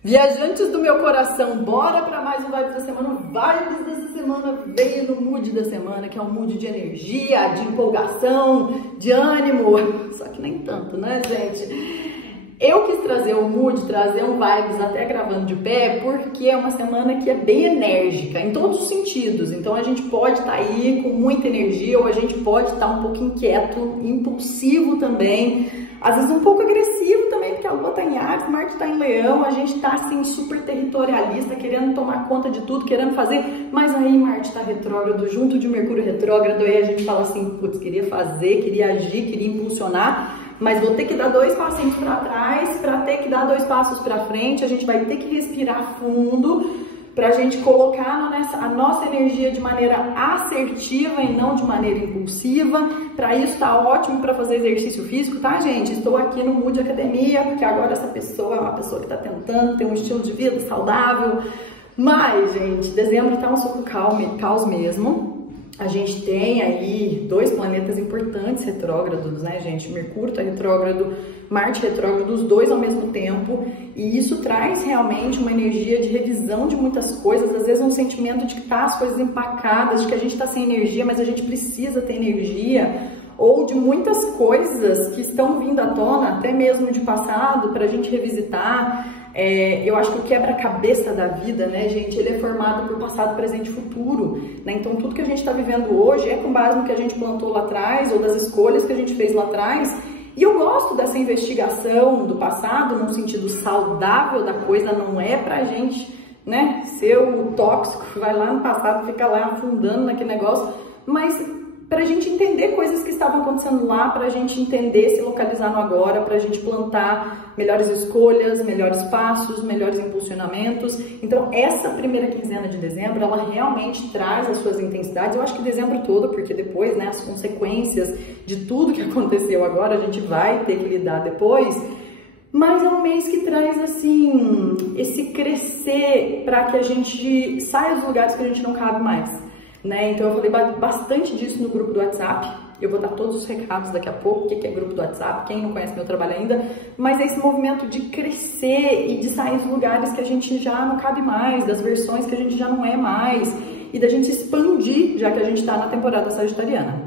Viajantes do meu coração, bora para mais um Vibes da Semana. O Vibes dessa semana veio no mood da semana, que é um mood de energia, de empolgação, de ânimo. Só que nem tanto, né, gente? Eu quis trazer o mood, trazer um Vibes até gravando de pé, porque é uma semana que é bem enérgica, em todos os sentidos. Então a gente pode estar aí com muita energia, ou a gente pode estar um pouco inquieto, impulsivo também. Às vezes um pouco agressivo também, porque a Lua está em Áries, Marte está em Leão, a gente está assim super territorialista, querendo tomar conta de tudo, querendo fazer, mas aí Marte está retrógrado, junto de Mercúrio retrógrado, aí a gente fala assim, putz, queria fazer, queria agir, queria impulsionar, mas vou ter que dar 2 passinhos para trás, para ter que dar 2 passos para frente, a gente vai ter que respirar fundo, para a gente colocar a nossa energia de maneira assertiva e não de maneira impulsiva. Para isso tá ótimo para fazer exercício físico, tá, gente? Estou aqui no Mood Academia, porque agora essa pessoa é uma pessoa que está tentando ter um estilo de vida saudável. Mas, gente, dezembro tá um suco caos mesmo. A gente tem aí 2 planetas importantes retrógrados, né, gente? Mercúrio tá retrógrado, Marte retrógrado, os 2 ao mesmo tempo. E isso traz realmente uma energia de revisão de muitas coisas, às vezes um sentimento de que tá as coisas empacadas, de que a gente tá sem energia, mas a gente precisa ter energia. Ou de muitas coisas que estão vindo à tona, até mesmo de passado, para a gente revisitar. Eu acho que o quebra-cabeça da vida, né, gente, ele é formado por passado, presente e futuro, né? Então tudo que a gente está vivendo hoje é com base no que a gente plantou lá atrás, ou das escolhas que a gente fez lá atrás. E eu gosto dessa investigação do passado, num sentido saudável da coisa, não é pra gente, né, ser o tóxico que vai lá no passado, fica lá afundando naquele negócio, mas para a gente entender coisas que estavam acontecendo lá, para a gente entender, se localizar no agora, para a gente plantar melhores escolhas, melhores passos, melhores impulsionamentos. Então, essa primeira quinzena de dezembro, ela realmente traz as suas intensidades. Eu acho que dezembro todo, porque depois, né, as consequências de tudo que aconteceu agora, a gente vai ter que lidar depois. Mas é um mês que traz, assim, esse crescer para que a gente saia dos lugares que a gente não cabe mais. Né? Então eu falei bastante disso no grupo do WhatsApp, eu vou dar todos os recados daqui a pouco, o que é grupo do WhatsApp, quem não conhece meu trabalho ainda, mas é esse movimento de crescer e de sair dos lugares que a gente já não cabe mais, das versões que a gente já não é mais, e da gente expandir, já que a gente está na temporada sagitariana.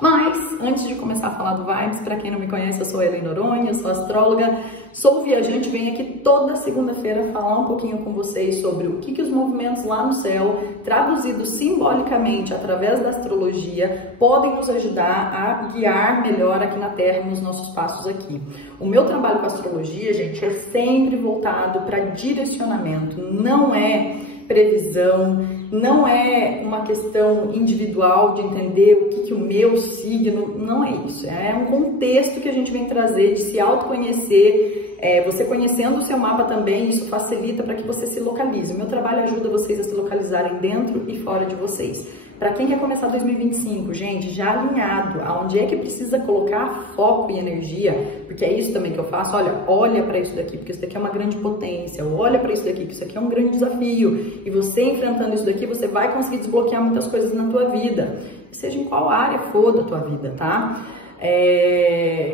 Mas, antes de começar a falar do Vibes, para quem não me conhece, eu sou a Helena Noronha, sou astróloga, sou viajante, venho aqui toda segunda-feira falar um pouquinho com vocês sobre o que os movimentos lá no céu, traduzidos simbolicamente através da astrologia, podem nos ajudar a guiar melhor aqui na Terra, nos nossos passos aqui. O meu trabalho com a astrologia, gente, é sempre voltado para direcionamento, não é previsão, não é uma questão individual de entender o que o meu signo, não é isso, é um contexto que a gente vem trazer de se autoconhecer, você conhecendo o seu mapa também, isso facilita para que você se localize. O meu trabalho ajuda vocês a se localizarem dentro e fora de vocês. Para quem quer começar 2025, gente, já alinhado, aonde é que precisa colocar foco e energia, porque é isso também que eu faço, olha para isso daqui, porque isso daqui é uma grande potência, olha para isso daqui, que isso aqui é um grande desafio, e você enfrentando isso daqui, você vai conseguir desbloquear muitas coisas na tua vida, seja em qual área for da tua vida, tá?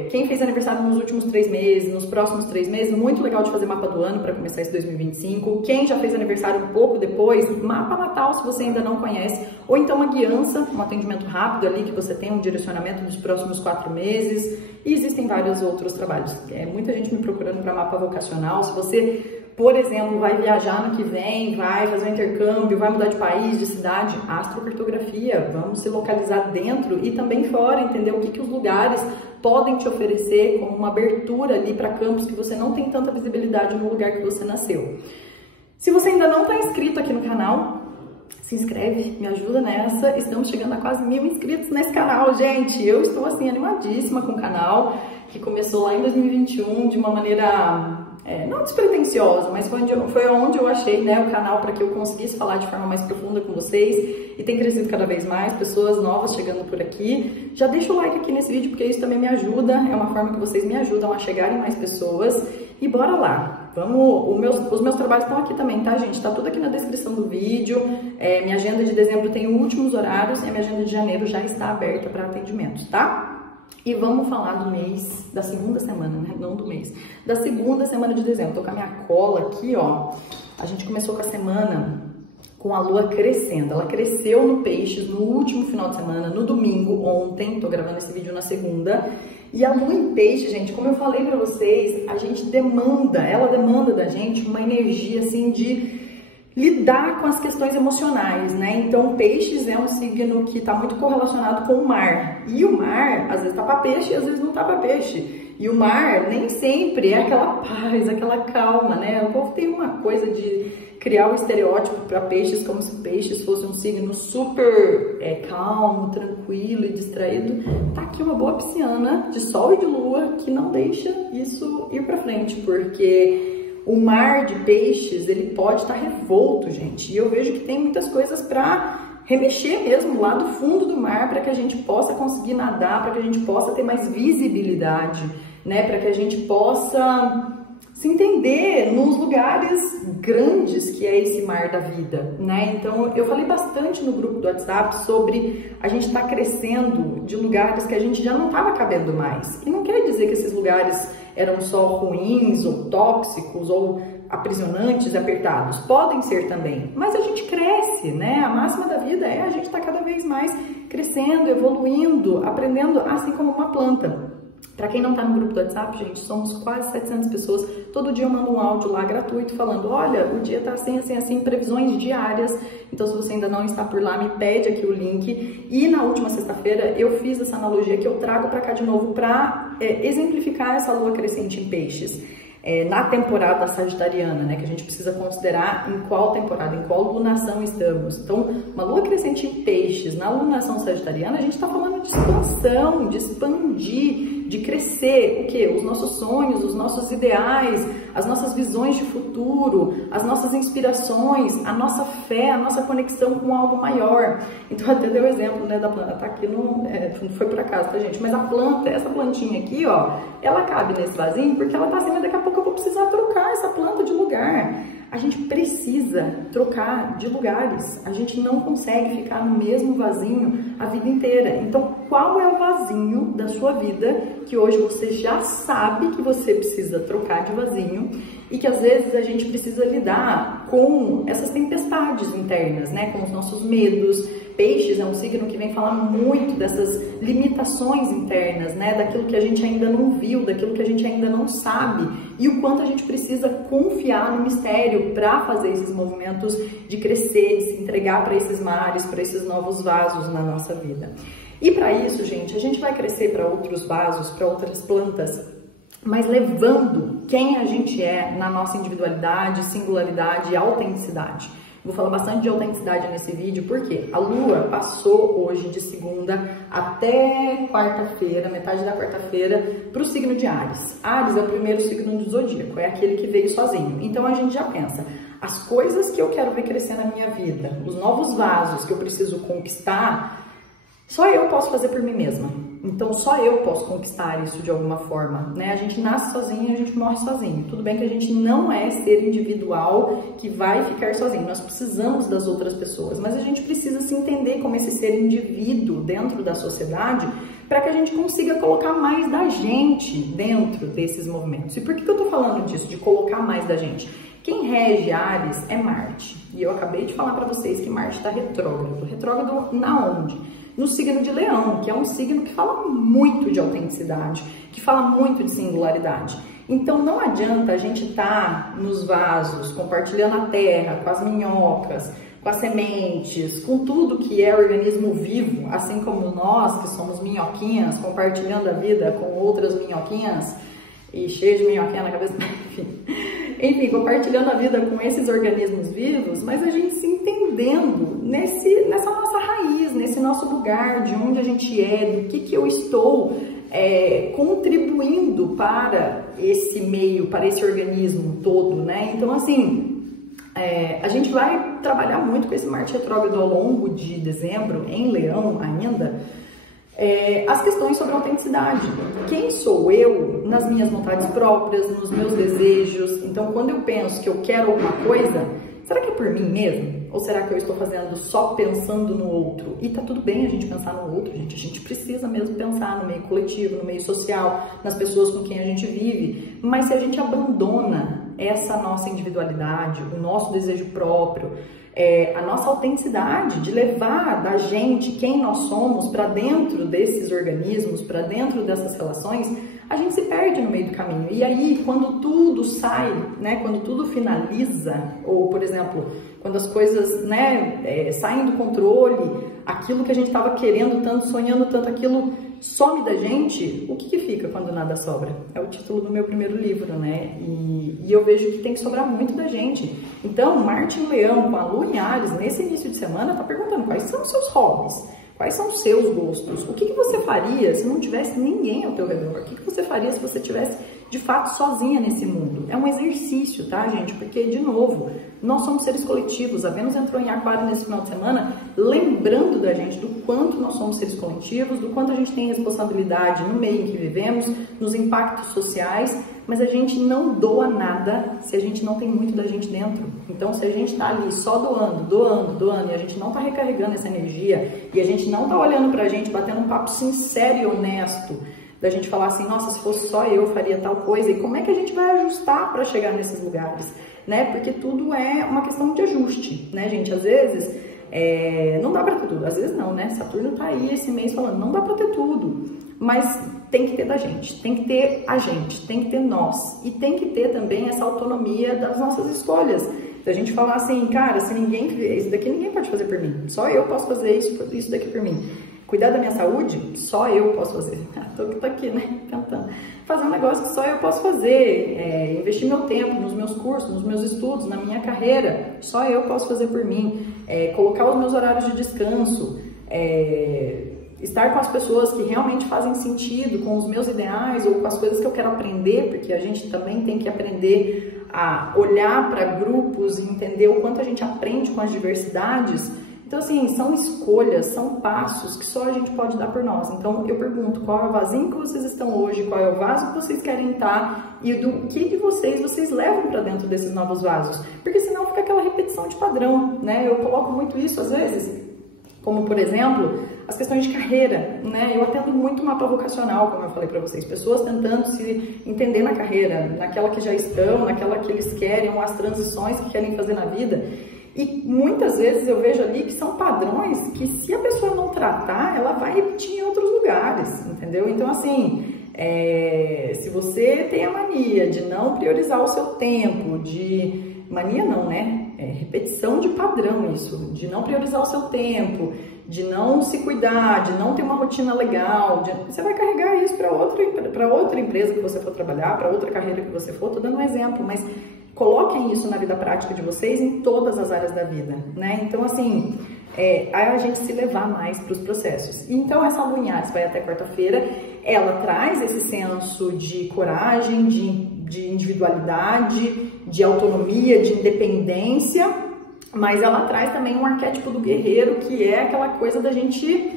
Quem fez aniversário nos últimos 3 meses, nos próximos 3 meses, muito legal de fazer mapa do ano para começar esse 2025. Quem já fez aniversário um pouco depois, mapa natal se você ainda não conhece, ou então uma guiança, um atendimento rápido ali que você tem um direcionamento dos próximos 4 meses. E existem vários outros trabalhos. Muita gente me procurando para mapa vocacional. Se você, por exemplo, vai viajar no que vem, vai fazer um intercâmbio, vai mudar de país, de cidade, astrocartografia, vamos se localizar dentro e também fora, entender o que os lugares podem te oferecer como uma abertura ali para campos que você não tem tanta visibilidade no lugar que você nasceu. Se você ainda não está inscrito aqui no canal, se inscreve, me ajuda nessa. Estamos chegando a quase 1000 inscritos nesse canal, gente. Eu estou assim animadíssima com o canal, que começou lá em 2021 de uma maneira não despretensiosa, mas foi onde eu achei, né, o canal para que eu conseguisse falar de forma mais profunda com vocês, e tem crescido cada vez mais, pessoas novas chegando por aqui. Já deixa o like aqui nesse vídeo, porque isso também me ajuda, é uma forma que vocês me ajudam a chegar em mais pessoas, e bora lá. Os meus trabalhos estão aqui também, tá, gente? Tá tudo aqui na descrição do vídeo. Minha agenda de dezembro tem últimos horários, e a minha agenda de janeiro já está aberta para atendimentos, tá? E vamos falar do mês, da segunda semana, né? Não do mês, da segunda semana de dezembro. Tô com a minha cola aqui, ó. A gente começou com a semana com a lua crescendo. Ela cresceu no Peixes no último final de semana, no domingo, ontem. Tô gravando esse vídeo na segunda. E a lua em Peixes, gente, como eu falei pra vocês, ela demanda da gente uma energia, assim, de lidar com as questões emocionais, né? Então, Peixes é um signo que tá muito correlacionado com o mar. E o mar, às vezes tá pra peixe, às vezes não tá pra peixe. E o mar nem sempre é aquela paz, aquela calma, né? O povo tem uma coisa de criar o estereótipo para peixes como se peixes fosse um signo super calmo, tranquilo e distraído. Tá aqui uma boa pisciana de sol e de lua que não deixa isso ir para frente, porque o mar de peixes, ele pode estar revolto, gente. E eu vejo que tem muitas coisas para remexer mesmo lá do fundo do mar, para que a gente possa conseguir nadar, para que a gente possa ter mais visibilidade, né? Para que a gente possa se entender nos lugares grandes que é esse mar da vida, né? Então, eu falei bastante no grupo do WhatsApp sobre a gente estar crescendo de lugares que a gente já não estava cabendo mais. E não quer dizer que esses lugares eram só ruins ou tóxicos ou aprisionantes, apertados. Podem ser também, mas a gente cresce, né? A máxima da vida é a gente estar cada vez mais crescendo, evoluindo, aprendendo, assim como uma planta. Para quem não tá no grupo do WhatsApp, gente, somos quase 700 pessoas. Todo dia eu mando um áudio lá gratuito falando, olha, o dia tá assim, assim, assim, previsões diárias. Então, se você ainda não está por lá, me pede aqui o link. E na última sexta-feira eu fiz essa analogia que eu trago para cá de novo para exemplificar essa lua crescente em Peixes. Na temporada sagitariana, né, que a gente precisa considerar em qual temporada, em qual lunação estamos. Então, uma lua crescente em Peixes, na lunação sagitariana, a gente está falando de expansão, de expandir, de crescer, o quê? Os nossos sonhos, os nossos ideais, as nossas visões de futuro, as nossas inspirações, a nossa fé, a nossa conexão com algo maior. Então, até deu o exemplo, né, da planta, tá aqui, não foi por acaso, tá, gente? Mas a planta, essa plantinha aqui, ó, ela cabe nesse vasinho porque ela tá assim, mas daqui a pouco eu vou precisar trocar essa planta de lugar. A gente precisa trocar de lugares. A gente não consegue ficar no mesmo vasinho a vida inteira. Então, qual é o vasinho da sua vida que hoje você já sabe que você precisa trocar de vasinho e que às vezes a gente precisa lidar com essas tempestades internas, né? Com os nossos medos. Peixes é um signo que vem falar muito dessas limitações internas, né? Daquilo que a gente ainda não viu, daquilo que a gente ainda não sabe e o quanto a gente precisa confiar no mistério para fazer esses movimentos de crescer, de se entregar para esses mares, para esses novos vasos na nossa vida. E para isso, gente, a gente vai crescer para outros vasos, para outras plantas, mas levando quem a gente é na nossa individualidade, singularidade e autenticidade. Vou falar bastante de autenticidade nesse vídeo, porque a Lua passou hoje de segunda até quarta-feira, metade da quarta-feira, para o signo de Áries. Áries é o primeiro signo do zodíaco, é aquele que veio sozinho. Então a gente já pensa, as coisas que eu quero ver crescer na minha vida, os novos vasos que eu preciso conquistar, só eu posso fazer por mim mesma. Então, só eu posso conquistar isso de alguma forma, né? A gente nasce sozinho, a gente morre sozinho. Tudo bem que a gente não é ser individual que vai ficar sozinho. Nós precisamos das outras pessoas, mas a gente precisa se entender como esse ser indivíduo dentro da sociedade para que a gente consiga colocar mais da gente dentro desses movimentos. E por que eu tô falando disso, de colocar mais da gente? Quem rege Áries é Marte. E eu acabei de falar para vocês que Marte está retrógrado. Retrógrado na onde? No signo de Leão, que é um signo que fala muito de autenticidade, que fala muito de singularidade. Então não adianta a gente estar nos vasos, compartilhando a terra, com as minhocas, com as sementes, com tudo que é organismo vivo, assim como nós que somos minhoquinhas, compartilhando a vida com outras minhoquinhas, e cheio de minhoquinha na cabeça, enfim, compartilhando a vida com esses organismos vivos, mas a gente se entendendo nessa nossa raiz, nesse nosso lugar, de onde a gente é, do que eu estou contribuindo para esse meio, para esse organismo todo, né? Então, assim, a gente vai trabalhar muito com esse Marte retrógrado ao longo de dezembro, em Leão ainda, as questões sobre autenticidade. Quem sou eu nas minhas vontades próprias, nos meus desejos? Então, quando eu penso que eu quero alguma coisa, será que é por mim mesmo? Ou será que eu estou fazendo só pensando no outro? E tá tudo bem a gente pensar no outro, gente. A gente precisa mesmo pensar no meio coletivo, no meio social, nas pessoas com quem a gente vive. Mas se a gente abandona essa nossa individualidade, o nosso desejo próprio, a nossa autenticidade de levar da gente, quem nós somos, para dentro desses organismos, para dentro dessas relações, a gente se perde no meio do caminho. E aí, quando tudo sai, né, quando tudo finaliza, ou, por exemplo, quando as coisas, né, saem do controle, aquilo que a gente estava querendo tanto, sonhando tanto, aquilo some da gente, o que fica quando nada sobra? É o título do meu primeiro livro, né? E eu vejo que tem que sobrar muito da gente. Então, Marte em Leão, com a Lua em Áries, nesse início de semana, tá perguntando quais são os seus hobbies, quais são os seus gostos, o que você faria se não tivesse ninguém ao teu redor, o que você faria se você tivesse de fato sozinha nesse mundo. É um exercício, tá, gente? Porque, de novo, nós somos seres coletivos. A Vênus entrou em Aquário nesse final de semana, lembrando da gente do quanto nós somos seres coletivos, do quanto a gente tem responsabilidade no meio em que vivemos, nos impactos sociais, mas a gente não doa nada se a gente não tem muito da gente dentro. Então, se a gente tá ali só doando, e a gente não tá recarregando essa energia, e a gente não tá olhando pra gente, batendo um papo sincero e honesto, da gente falar assim, nossa, se fosse só eu faria tal coisa, e como é que a gente vai ajustar para chegar nesses lugares, né? Porque tudo é uma questão de ajuste, né, gente? Às vezes não dá para ter tudo, às vezes não, né? Saturno tá aí esse mês falando, não dá para ter tudo, mas tem que ter da gente, tem que ter a gente, tem que ter nós, e tem que ter também essa autonomia das nossas escolhas. Se a gente falar assim, cara, se ninguém fizer isso daqui, ninguém pode fazer por mim, só eu posso fazer isso daqui por mim. Cuidar da minha saúde, só eu posso fazer. Tô aqui, né, tentando fazer um negócio que só eu posso fazer. Investir meu tempo nos meus cursos, nos meus estudos, na minha carreira, só eu posso fazer por mim. Colocar os meus horários de descanso, estar com as pessoas que realmente fazem sentido, com os meus ideais ou com as coisas que eu quero aprender, porque a gente também tem que aprender a olhar para grupos e entender o quanto a gente aprende com as diversidades. Então, assim, são escolhas, são passos que só a gente pode dar por nós. Então, eu pergunto, qual é o vasinho que vocês estão hoje, qual é o vaso que vocês querem estar e do que vocês levam para dentro desses novos vasos. Porque senão fica aquela repetição de padrão, né? Eu coloco muito isso às vezes, como, por exemplo, as questões de carreira, né? Eu atendo muito mapa vocacional, como eu falei para vocês, pessoas tentando se entender na carreira, naquela que já estão, naquela que eles querem, ou as transições que querem fazer na vida. E muitas vezes eu vejo ali que são padrões que, se a pessoa não tratar, ela vai repetir em outros lugares, entendeu? Então, assim, se você tem a mania de não priorizar o seu tempo, mania não, né? Repetição de padrão isso, de não priorizar o seu tempo, de não se cuidar, de não ter uma rotina legal, você vai carregar isso para outra empresa que você for trabalhar, para outra carreira que você for. Tô dando um exemplo, mas coloquem isso na vida prática de vocês em todas as áreas da vida, né? Então, assim, a gente se levar mais para os processos. Então, essa Lua em Áries vai até quarta-feira, ela traz esse senso de coragem, de individualidade, de autonomia, de independência, mas ela traz também um arquétipo do guerreiro, que é aquela coisa da gente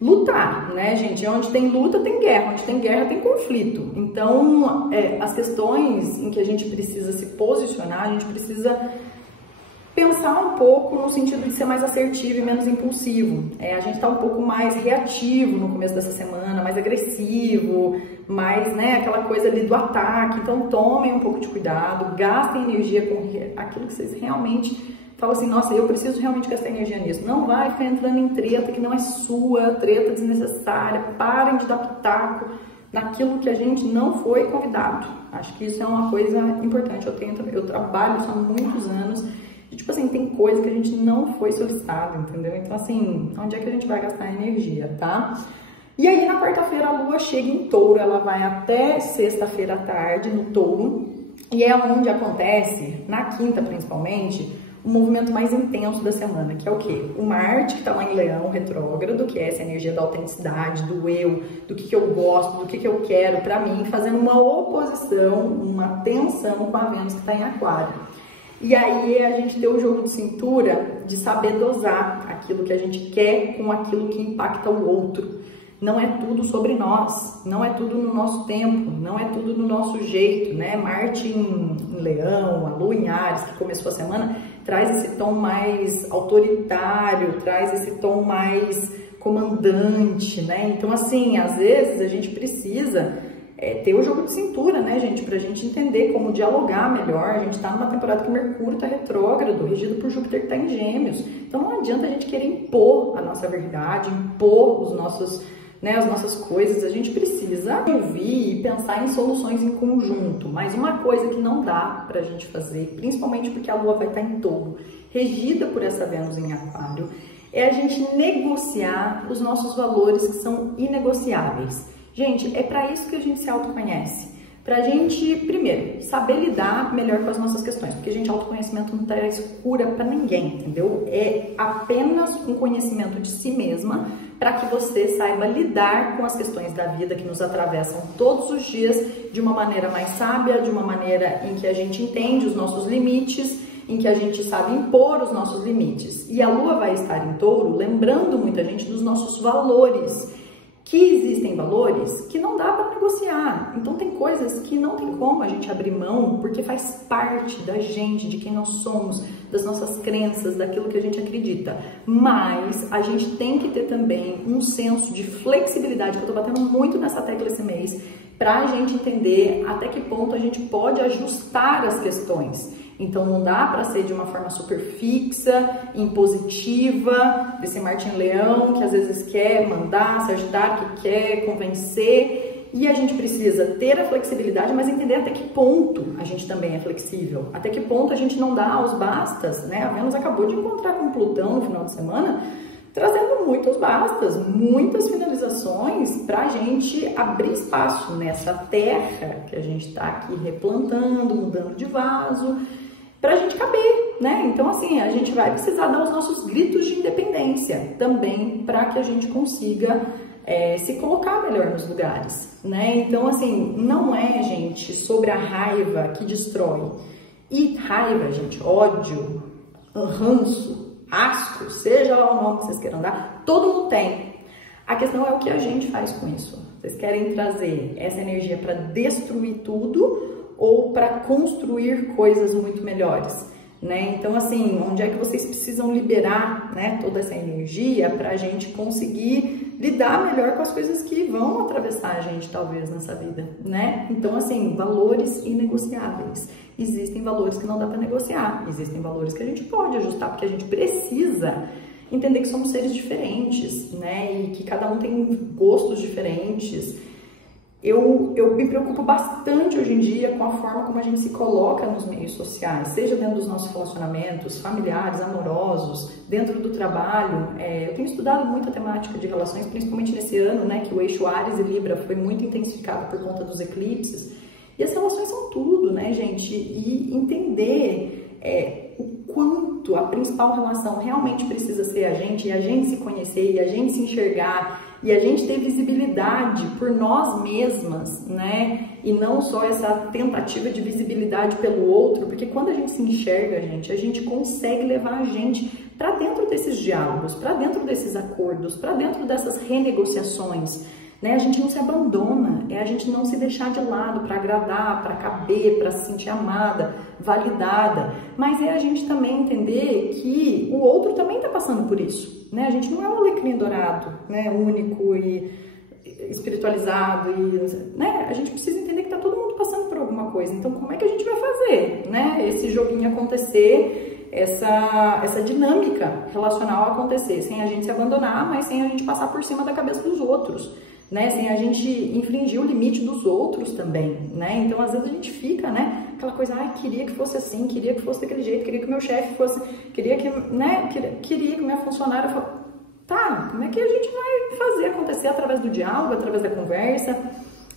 lutar, né, gente? Onde tem luta, tem guerra. Onde tem guerra, tem conflito. Então, as questões em que a gente precisa se posicionar, a gente precisa pensar um pouco no sentido de ser mais assertivo e menos impulsivo. A gente tá um pouco mais reativo no começo dessa semana, mais agressivo, mais, né, aquela coisa ali do ataque. Então, tomem um pouco de cuidado, gastem energia com aquilo que vocês realmente fala assim, nossa, eu preciso realmente gastar energia nisso. Não vai ficar entrando em treta que não é sua, treta desnecessária. Parem de dar pitaco naquilo que a gente não foi convidado. Acho que isso é uma coisa importante. Eu trabalho isso há muitos anos. E, tipo assim, tem coisa que a gente não foi solicitado, entendeu? Então, assim, onde é que a gente vai gastar energia, tá? E aí, na quarta-feira, a Lua chega em Touro. Ela vai até sexta-feira à tarde no Touro. E é onde acontece, na quinta principalmente, o movimento mais intenso da semana, que é o quê? O Marte, que tá lá em Leão, retrógrado, que é essa energia da autenticidade, do eu, do que eu gosto, do que eu quero pra mim, fazendo uma oposição, uma tensão com a Vênus, que tá em Aquário. E aí a gente tem o jogo de cintura de saber dosar aquilo que a gente quer com aquilo que impacta o outro. Não é tudo sobre nós, não é tudo no nosso tempo, não é tudo no nosso jeito, né? Marte em Leão, a Lua em Áries, que começou a semana, traz esse tom mais autoritário, traz esse tom mais comandante, né? Então, assim, às vezes a gente precisa ter o jogo de cintura, né, gente? Pra gente entender como dialogar melhor. A gente tá numa temporada que Mercúrio tá retrógrado, regido por Júpiter que tá em Gêmeos. Então não adianta a gente querer impor a nossa verdade, impor os nossos, né, as nossas coisas. A gente precisa ouvir e pensar em soluções em conjunto. Mas uma coisa que não dá pra gente fazer, principalmente porque a Lua vai estar em Touro, regida por essa Vênus em Aquário, é a gente negociar os nossos valores que são inegociáveis. Gente, é para isso que a gente se autoconhece. Pra gente, primeiro, saber lidar melhor com as nossas questões. Porque, gente, autoconhecimento não traz cura pra ninguém, entendeu? É apenas um conhecimento de si mesma para que você saiba lidar com as questões da vida que nos atravessam todos os dias de uma maneira mais sábia, de uma maneira em que a gente entende os nossos limites, em que a gente sabe impor os nossos limites. E a Lua vai estar em Touro, lembrando muita gente dos nossos valores. Que existem valores que não dá para negociar. Então tem coisas que não tem como a gente abrir mão, porque faz parte da gente, de quem nós somos, das nossas crenças, daquilo que a gente acredita. Mas a gente tem que ter também um senso de flexibilidade, que eu tô batendo muito nessa tecla esse mês, pra gente entender até que ponto a gente pode ajustar as questões. Então não dá para ser de uma forma super fixa, impositiva, desse Marte em Leão que às vezes quer mandar, se agitar, que quer convencer. E a gente precisa ter a flexibilidade, mas entender até que ponto a gente também é flexível. Até que ponto a gente não dá aos bastas, né? A Vênus acabou de encontrar com Plutão no final de semana, trazendo muitos bastas, muitas finalizações para a gente abrir espaço nessa terra que a gente está aqui replantando, mudando de vaso, para a gente caber, né? Então, assim, a gente vai precisar dar os nossos gritos de independência também para que a gente consiga se colocar melhor nos lugares, né? Então, assim, não é, gente, sobre a raiva que destrói. E raiva, gente, ódio, ranço, asco, seja lá o nome que vocês queiram dar, todo mundo tem. A questão é o que a gente faz com isso. Vocês querem trazer essa energia para destruir tudo ou para construir coisas muito melhores, né? Então, assim, onde é que vocês precisam liberar, né, toda essa energia para a gente conseguir lidar melhor com as coisas que vão atravessar a gente, talvez, nessa vida, né? Então, assim, valores inegociáveis. Existem valores que não dá para negociar, existem valores que a gente pode ajustar, porque a gente precisa entender que somos seres diferentes, né? E que cada um tem gostos diferentes. Eu me preocupo bastante hoje em dia com a forma como a gente se coloca nos meios sociais, seja dentro dos nossos relacionamentos familiares, amorosos, dentro do trabalho. Eu tenho estudado muito a temática de relações, principalmente nesse ano, né, que o eixo Áries e Libra foi muito intensificado por conta dos eclipses. E as relações são tudo, né, gente? E entender o quanto a principal relação realmente precisa ser a gente, e a gente se conhecer, e a gente se enxergar, e a gente ter visibilidade por nós mesmas, né? E não só essa tentativa de visibilidade pelo outro, porque quando a gente se enxerga, a gente consegue levar a gente para dentro desses diálogos, para dentro desses acordos, para dentro dessas renegociações, né? A gente não se abandona, é a gente não se deixar de lado para agradar, para caber, para se sentir amada, validada, mas é a gente também entender que o outro também está passando por isso, né? A gente não é um alecrim dourado, né? Único e espiritualizado, né? A gente precisa entender que está todo mundo passando por alguma coisa, então como é que a gente vai fazer, né? Esse joguinho acontecer, essa dinâmica relacional acontecer, sem a gente se abandonar, mas sem a gente passar por cima da cabeça dos outros, né? Sem a gente infringir o limite dos outros também, né? Então, às vezes a gente fica, né? Aquela coisa, ai, queria que fosse assim, queria que fosse daquele jeito, queria que o meu chefe fosse, queria que, né? Queria que minha funcionária fosse... Tá, como é que a gente vai fazer acontecer através do diálogo, através da conversa?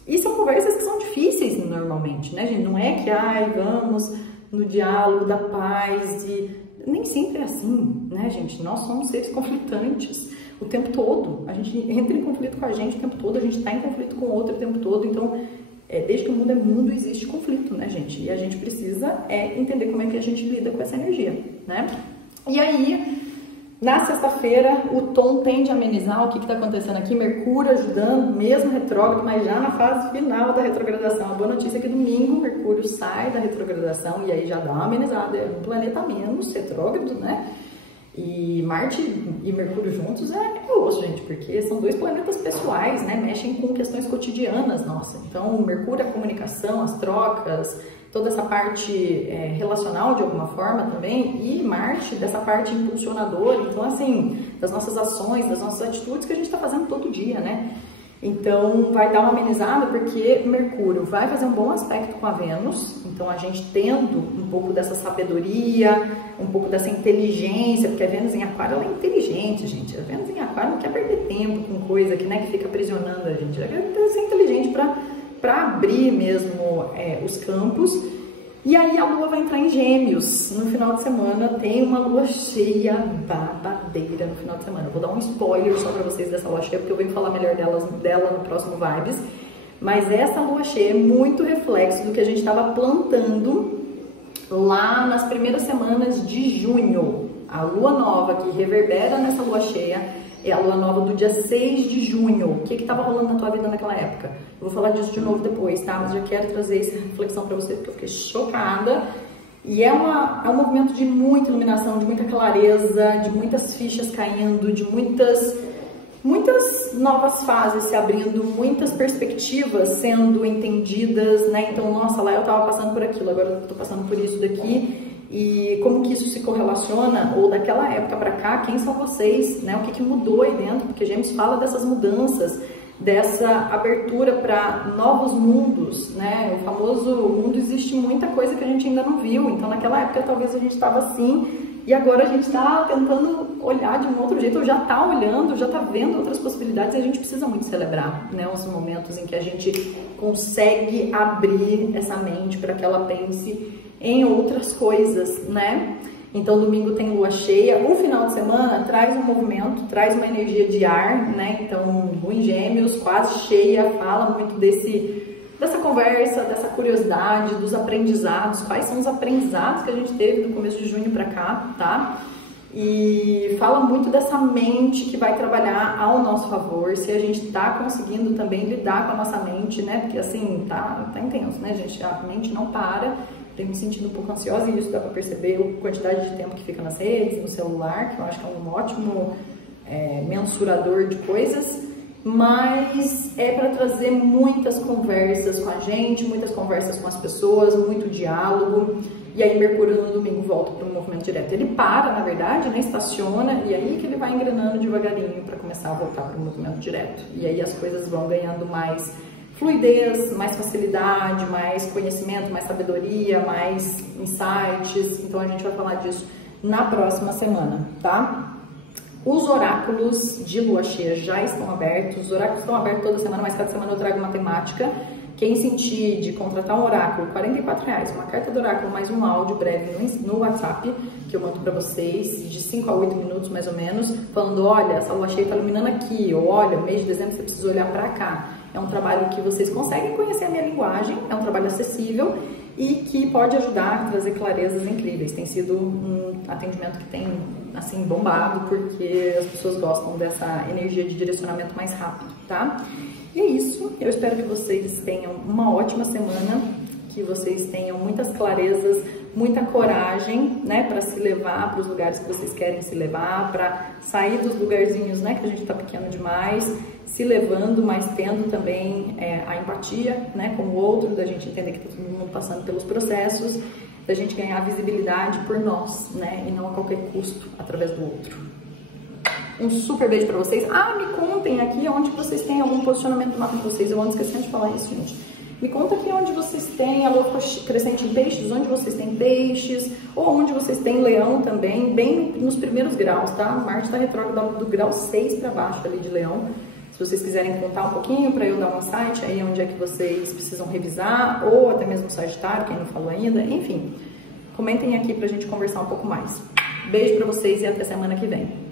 E são conversas que são difíceis normalmente, né, gente? Não é que, ai, vamos no diálogo da paz e... Nem sempre é assim, né, gente? Nós somos seres conflitantes o tempo todo. A gente entra em conflito com a gente o tempo todo, a gente está em conflito com o outro o tempo todo. Então, desde que o mundo é mundo, existe conflito, né, gente? E a gente precisa entender como é que a gente lida com essa energia, né? E aí, Na sexta-feira, o tom tende a amenizar. O que está acontecendo aqui? Mercúrio ajudando, mesmo retrógrado, mas já na fase final da retrogradação. A boa notícia é que domingo Mercúrio sai da retrogradação e aí já dá uma amenizada. É um planeta menos retrógrado, né? E Marte e Mercúrio juntos é osso, gente, porque são dois planetas pessoais, né? Mexem com questões cotidianas, nossa. Então, Mercúrio é a comunicação, as trocas, toda essa parte relacional de alguma forma também, e Marte dessa parte impulsionadora, então assim, das nossas ações, das nossas atitudes que a gente está fazendo todo dia, né? Então vai dar uma amenizada porque Mercúrio vai fazer um bom aspecto com a Vênus, então a gente tendo um pouco dessa sabedoria, um pouco dessa inteligência, porque a Vênus em Aquário ela é inteligente, gente. A Vênus em Aquário não quer perder tempo com coisa que fica aprisionando a gente, ela quer ser inteligente para abrir mesmo os campos. E aí a Lua vai entrar em Gêmeos no final de semana, tem uma Lua cheia babadeira no final de semana. Eu vou dar um spoiler só para vocês dessa Lua cheia, porque eu venho falar melhor dela no próximo Vibes. Mas essa Lua cheia é muito reflexo do que a gente estava plantando lá nas primeiras semanas de junho. A Lua nova que reverbera nessa Lua cheia é a Lua nova do dia 6 de junho. O que estava rolando na tua vida naquela época? Eu vou falar disso de novo depois, tá? Mas já quero trazer essa reflexão para você, porque eu fiquei chocada. E é um movimento de muita iluminação, de muita clareza, de muitas fichas caindo, de muitas novas fases se abrindo, muitas perspectivas sendo entendidas, né? Então, nossa, lá eu estava passando por aquilo, agora eu estou passando por isso daqui. E como que isso se correlaciona, ou daquela época para cá, quem são vocês, né? O que mudou aí dentro, porque Gêmeos fala dessas mudanças, dessa abertura para novos mundos, né? O famoso mundo, existe muita coisa que a gente ainda não viu, então naquela época talvez a gente estava assim, e agora a gente está tentando olhar de um outro jeito, ou já está olhando, já está vendo outras possibilidades, e a gente precisa muito celebrar, né? Os momentos em que a gente consegue abrir essa mente para que ela pense em outras coisas, né? Então, domingo tem lua cheia. O final de semana traz um movimento, traz uma energia de ar, né? Então, lua em Gêmeos, quase cheia, fala muito dessa conversa, dessa curiosidade, dos aprendizados. Quais são os aprendizados que a gente teve do começo de junho para cá, tá? E fala muito dessa mente que vai trabalhar ao nosso favor, se a gente tá conseguindo também lidar com a nossa mente, né? Porque assim, tá intenso, né, gente? A mente não para. Tenho me sentindo um pouco ansiosa e isso dá para perceber a quantidade de tempo que fica nas redes, no celular, que eu acho que é um ótimo mensurador de coisas, mas é para trazer muitas conversas com a gente, muitas conversas com as pessoas, muito diálogo. E aí Mercúrio no domingo volta para o movimento direto. Ele para, na verdade, né, estaciona, e aí que ele vai engrenando devagarinho para começar a voltar para o movimento direto. E aí as coisas vão ganhando mais fluidez, mais facilidade, mais conhecimento, mais sabedoria, mais insights. Então a gente vai falar disso na próxima semana, tá? Os oráculos de lua cheia já estão abertos. Os oráculos estão abertos toda semana, mas cada semana eu trago uma temática. Quem sentir de contratar um oráculo, R$44, uma carta do oráculo mais um áudio breve no WhatsApp, que eu mando para vocês, de 5 a 8 minutos mais ou menos, falando, olha, essa lua cheia está iluminando aqui, ou olha, mês de dezembro você precisa olhar para cá. É um trabalho que vocês conseguem conhecer a minha linguagem, é um trabalho acessível e que pode ajudar a trazer clarezas incríveis. Tem sido um atendimento que tem, assim, bombado, porque as pessoas gostam dessa energia de direcionamento mais rápido, tá? E é isso, eu espero que vocês tenham uma ótima semana, que vocês tenham muitas clarezas, muita coragem, né, para se levar para os lugares que vocês querem se levar, para sair dos lugarzinhos, né, que a gente está pequeno demais, se levando, mas tendo também a empatia, né, com o outro, da gente entender que está todo mundo passando pelos processos, da gente ganhar visibilidade por nós, né, e não a qualquer custo através do outro. Um super beijo pra vocês. Ah, me contem aqui onde vocês têm algum posicionamento do mapa de vocês. Eu ando esquecendo de falar isso, gente. Me conta aqui onde vocês têm a lua crescente em peixes, onde vocês têm peixes, ou onde vocês têm leão também, bem nos primeiros graus, tá? Marte tá retrógrado do grau 6 para baixo ali de leão. Se vocês quiserem contar um pouquinho para eu dar um insight aí onde é que vocês precisam revisar, ou até mesmo Sagitário, quem não falou ainda, enfim. Comentem aqui pra gente conversar um pouco mais. Beijo pra vocês e até semana que vem.